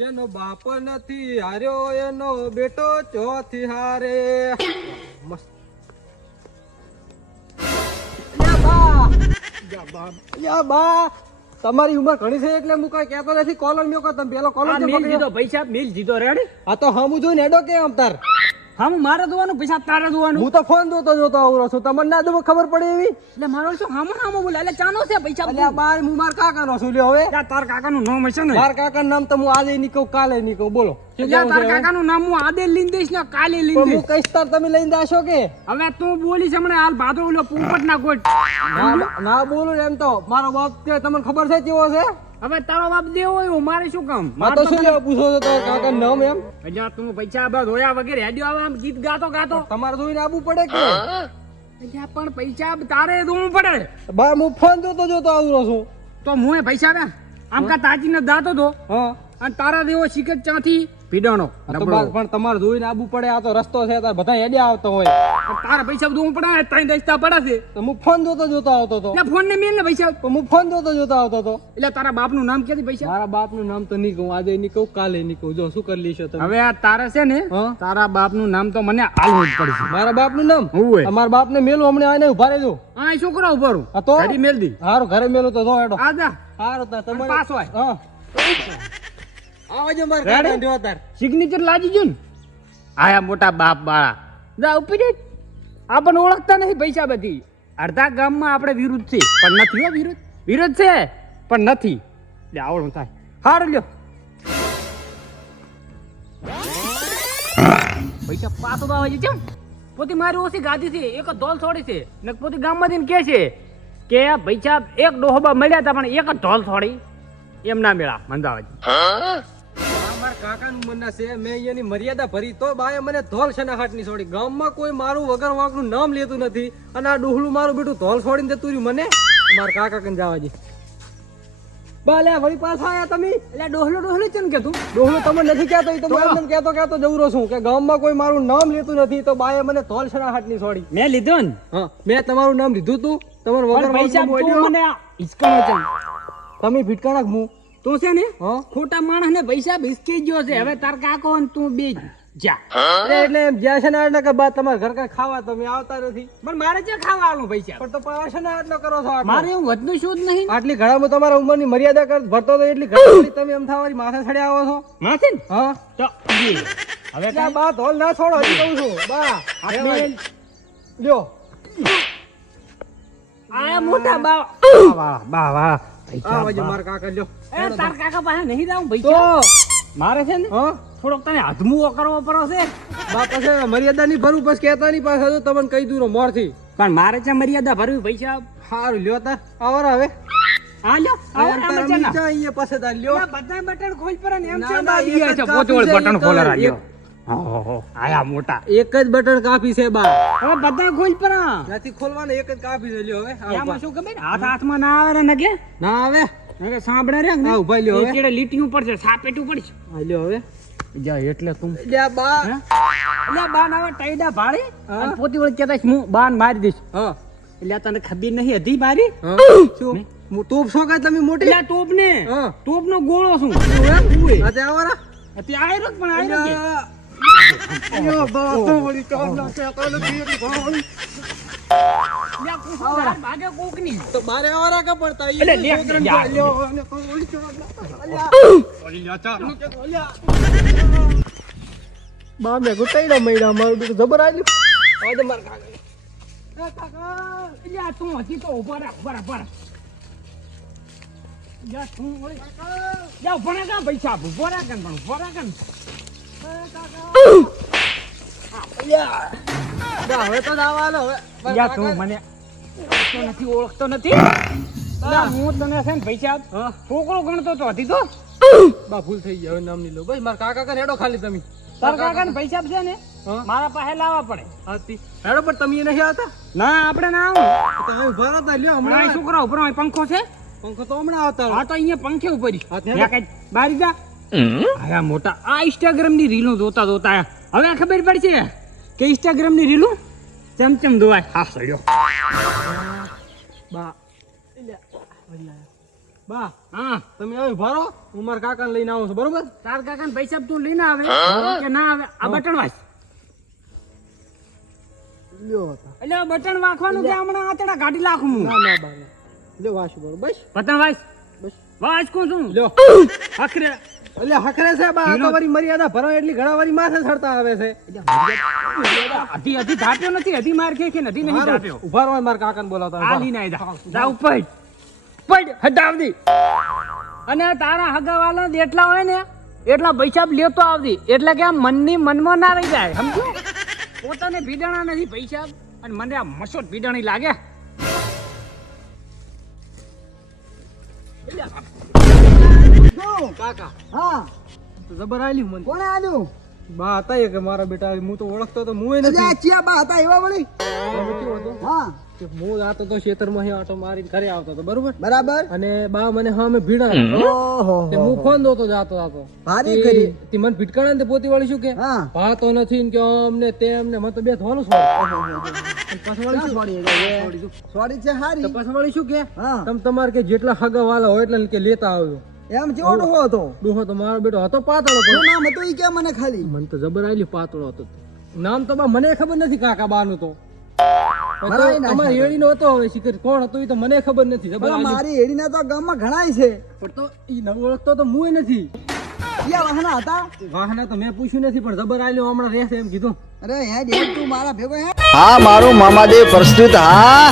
જેનો બાપ નથી હાર્યો એનો બેટો ચોથી હારે મસ્ત બા તમારી ઉંમર ઘણી છે એટલે હું કઈ કહેતો નથી કોલર મ્યો કો તમે પેલો કોલર મિલ જીધો પૈસા મિલ જીધો રેડી આ તો હમું જોઈને હેડો કે આમ તાર હમ મારે જોવાનું પૈસા તારે જોવાનું હું તો ફોન જોતો આવરો છું તમને ના દો ખબર પડે એવી એટલે મારો શું હામો બોલે એટલે ચાનો છે પૈસા એટલે બાર હું માર કાકાનો છું લ્યો હવે તાર કાકાનું નામ હશે ને માર કાકાનું નામ તો હું આજે નહીં કહું કાલે નહીં કહું બોલો તાર કાકાનું નામ હું આદે લઈને દઈશ ને કાલે લઈને હું કઈશ તાર તમે લઈને દાશો કે હવે તું બોલીશ હમણાં હાલ ભાદો ઓલો પોપટ ના કોટ ના બોલું એમ તો મારો બાપ કે તમને ખબર છે કેવો છે હવે તારો બાપ જેવો હોય મારે શું કામ આ તો શું લેવા પૂછો છો તારા કાકાનું નામ એમ એટલે તું પૈસા બસ હોયા વગેરે હેડ્યો આવે આમ ગીત ગાતો તમારે જોઈને આવવું પડે કે એટલે પણ પૈસા તારે દોવું પડે બા હું ફોન જોતો આવરો છું તો હું પૈસા દે આમ કા તાજી ને દાતો તો હા અને તારા દેવો શિકત ચાથી પીડાણો પણ તમારે જોઈને આવવું પડે આ તો રસ્તો છે તાર બધા હેડ્યા આવતો હોય તારા પૈસા દોવું પડે ત્રણ રસ્તા પડે છે તો હું ફોન જોતો આવતો હતો એટલે ફોન ને મેલ ને પૈસા તો હું ફોન જોતો આવતો હતો એટલે તારા બાપ નું નામ ક્યાંથી પૈસા મારા બાપ નું નામ તો નહીં કહું આજે નહીં કહું કાલે નહીં કહું જો શું કરી લેશો તમે હવે આ તારે છે ને તારા બાપ નું નામ તો મને આલવું જ પડશે મારા બાપ નું નામ હોય અમારા બાપ ને મેલું હમણાં આને ઉભા રહેજો હા છોકરા ઉભા રહું તો ઘડી મેલ દી હારું ઘરે મેલું તો જો હેડો આજા હારું તાર તમે પાછો આય હા આવજો માર કાકા જો તાર સિગ્નેચર લાજી જો ને આયા મોટા બાપ બાળા જા ઉપી દે આપણને ઓળખતા નથી પૈસા બધી અડધા ગામમાં આપણે વિરુદ્ધ છે પણ નથી હો વિરુદ્ધ છે પણ નથી લે આવડું થાય હારું લ્યો પૈસા પાછો તો આવે છે કેમ પોતે મારી ઓછી ગાદી છે એક ધોલ છોડી છે ને પોતે ગામમાંથી કે છે કે પૈસા એક ડોહબા મળ્યા હતા પણ એક જ ધોલ છોડી એમ ના મેળા મંદાવાજી મારા કાકાનું મનના છે મેં અહીંયાની મર્યાદા ભરી તો બાએ મને ધોલ શનાખાટ ની છોડી ગામમાં કોઈ મારું વગર વાંકનું નામ લેતું નથી અને આ ડોહલું મારું બેટું ધોલ છોડીને જતું રહ્યું મને મારા કાકા કન જવા દે બા લે વળી પાછા આયા તમે એટલે ડોહલો છે ને કે તું ડોહલો તમને નથી કહેતો તો હું એમને કહેતો જવરો છું કે ગામમાં કોઈ મારું નામ લેતું નથી તો બાએ મને ધોલ શનાખાટ ની છોડી મેં લીધો ને હા મેં તમારું નામ લીધું તું તમારું વગર પૈસા વાંકનું મને હિચકાણો છે તમે ભીટકાણા હું તો છે ને હા ખોટા માણસ ને પૈસા બિસ્કી ગયો છે હવે તાર કાકો ને તું બે જા એટલે એમ જ્યાં છે ને એટલે કે બા તમારા ઘર કાંઈ ખાવા તમે આવતા નથી પણ મારે ક્યાં ખાવા આલું પૈસા પણ તો પાછો ને આટલો કરો છો આટલો? મારે એવું વધનું શું જ નહીં આટલી ઘડામાં તમારા ઉંમરની મર્યાદા કર ભરતો તો એટલી ઘડી તમે એમ થવાની માથે ચડ્યા આવો છો માથે ને હા તો હવે એટલે આ બા ધોલ ના છોડો હજી કહું છું બા આપણે લ્યો આ મોટા બા વાહ વાહ આ બાજુ મારા કાકા લ્યો એ તાર કાકા પાસે નહીં જાઉં તો પૈસા મારે છે ને હા થોડોક તને હાથમુઓ કરવો પડો છે બા પાસે મર્યાદા નહીં ભરવું પછી કહેતા નહીં પાછા તો તમને કહી દઉં મોર થી પણ મારે છે મર્યાદા ભરવી પૈસા સારું લ્યો તાર આવરા હવે આ લ્યો અહીંયા પાસે તાર લ્યો બધા બટન ખોલ પર ને એમ ના, છે ના, બાકી એક જ છે કાપી પોતે છે, બટન એક ખોલર જ. આલ્યો આયા મોટા એક જ બટન કાપી છે બા હવે બધા ખોલ પર નથી ખોલવાનું એક જ કાપી છે લ્યો હવે આ આમાં ઉભા. શું ખબર હાથમાં ના આવે ને કે ના આવે સાંભળે રે આ ઉભા લ્યો હવે એટલે લીટીયું પડશે સાપેટું પડશે આ લ્યો હવે જા એટલે તું લ્યા બા એટલે બાન આવે ટાઈડા ભાડે હા. અને પોતી વળી કહેતા હું બાન મારી દઈશ હા એટલે તને ખબર નહીં હતી મારી હા શું હું તોપ છો કાંઈ તમે મોટી એટલે ટોપ ને હા ટોપ નો ગોળો છું આ તે આવરા અત્યારે આયરો પણ આયરો કે લ્યો બા તો વળી કામ ના કહેતો નથી ભાઈ લ્યા કુસુમ ભાગે કોકની તો બારે આવરા કા પડતા એટલે લે, છોકરાને યાર. લ્યો અને કોઈ બા મે ગુટાઈડા મૈડા મારું બેટું જબર આલ્યું આજે માર કાકા લ્યા તું હજી તો ઉભા રાખ બરાબર લ્યા તું વળી લ્યા ઉભા રાખ આ પૈસા ઉભા રાખ પણ ઉભા રાખ બા હવે તો દાવાનો હવે લ્યા તું મને ઓળખતો નથી લ્યા હું તને છે ને પૈસા હા છોકરો ગણતો તો હતી તો બા ભૂલ થઈ ગઈ હવે નામ નહીં લો ભાઈ મારા કાકા કને હેડો ખાલી તમે તાર કાકા ને પૈસા છે ને હા મારા પાસે લાવવા પડે હાથી હેડો પણ તમે નહીં આવતા ના આપણે ના આવું તો તમે ઉભા રહો તા લ્યો હમણાં હમણાં છોકરા ઉપર પંખો છે પંખો તો હમણાં આવતા હા તો અહીંયા પંખે ઉપર હા, ત્યાં બારી જા આયા મોટા આ ઇન્સ્ટાગ્રામ ની રીલો જોતા જોતા હવે ખબર પડશે કે ઇન્સ્ટાગ્રામ ની રીલો ચમચમ ધોવાય હા સડ્યો બા બા હા તમે આવી ભારો હું મારા કાકાને લઈને આવું છું બરોબર તાર કાકાને પૈસા તું લઈને આવે કે ના આવે આ બટન વાંચ લ્યો હતા એટલે આ બટન વાંચવાનું કે હમણાં આતડા ગાડી લાખું હું ના બા ના. લ્યો વાસુ બરોબર બસ બટન વાંચ બસ વાંચ કોણ છું લ્યો આખરે એટલે હકરે છે બા આ તો વળી મર્યાદા ભરો એટલી ઘણા વારી માથે ચડતા આવે છે હજી હજી ધાપ્યો નથી હજી માર કે નથી નહીં ધાપ્યો ઉભા રહો મારા કાકાને બોલાવતા આ લીને આઈ જા ઉપર પડ હટાવદી અને તારા હગાવાલા જેટલા હોય ને એટલા પૈસા લેતો આવતી એટલે કે આ મનની મનમાં ના રહી જાય સમજો પોતાને ભીડાણા નથી પૈસા અને મને આ મસોટ ભીડાણી લાગે કાકા હા તો જબર આલ્યું મને કોણે આલ્યું બા હતા એ કે મારા બેટા હું તો ઓળખતો તો હું એટલે આ નથી ચિયા બા હતા એવા વળી એમાં કેવું હતું હા કે હું આતો તો ખેતરમાં અહીં આટો મારીને ઘરે આવતો હતો બરોબર બરાબર અને બા મને હા મેં ભીડા ઓહો તે હું ફોન દોતો જાતો જાતો ભારી કરી તે મને ભીટકાણા ને તે પોતી વાળી શું કે હા ભાતો નથી ને કે અમને તેમને મને તો બે ધોવાનું છોડ પાછળ વાળી શું સોરી છે હારી તો પાછળ વાળી શું કે હા તમે તમારે કે જેટલા હગા વાલા હોય એટલા કે લેતા આવજો એમ જેવો ડોહો હતો ડોહો તો મારો બેટો હતો પાતળો શું પણ નામ હતું ઈ કે મને ખાલી મને તો જબર આયલી પાતળો હતો નામ તો બા મને ખબર નથી કાકા બાનું તો મરાઈ નાખ્યા તમારી એડીનો હતો હવે શિખર કોણ હતો એ તો મને ખબર નથી જબર પણ આયલી. મારી એડીના તો ગામમાં ઘણાય છે પણ તો ઈ ન ઓળખતો તો હું નથી ક્યાં વાહના હતા વાહના તો મેં પૂછ્યું નથી પણ જબર આયલો હમણાં રહેશે એમ કીધું અરે હે ડેડ તું મારા ભેગો હે હા મારું મામાદેવ પ્રસ્તુત હા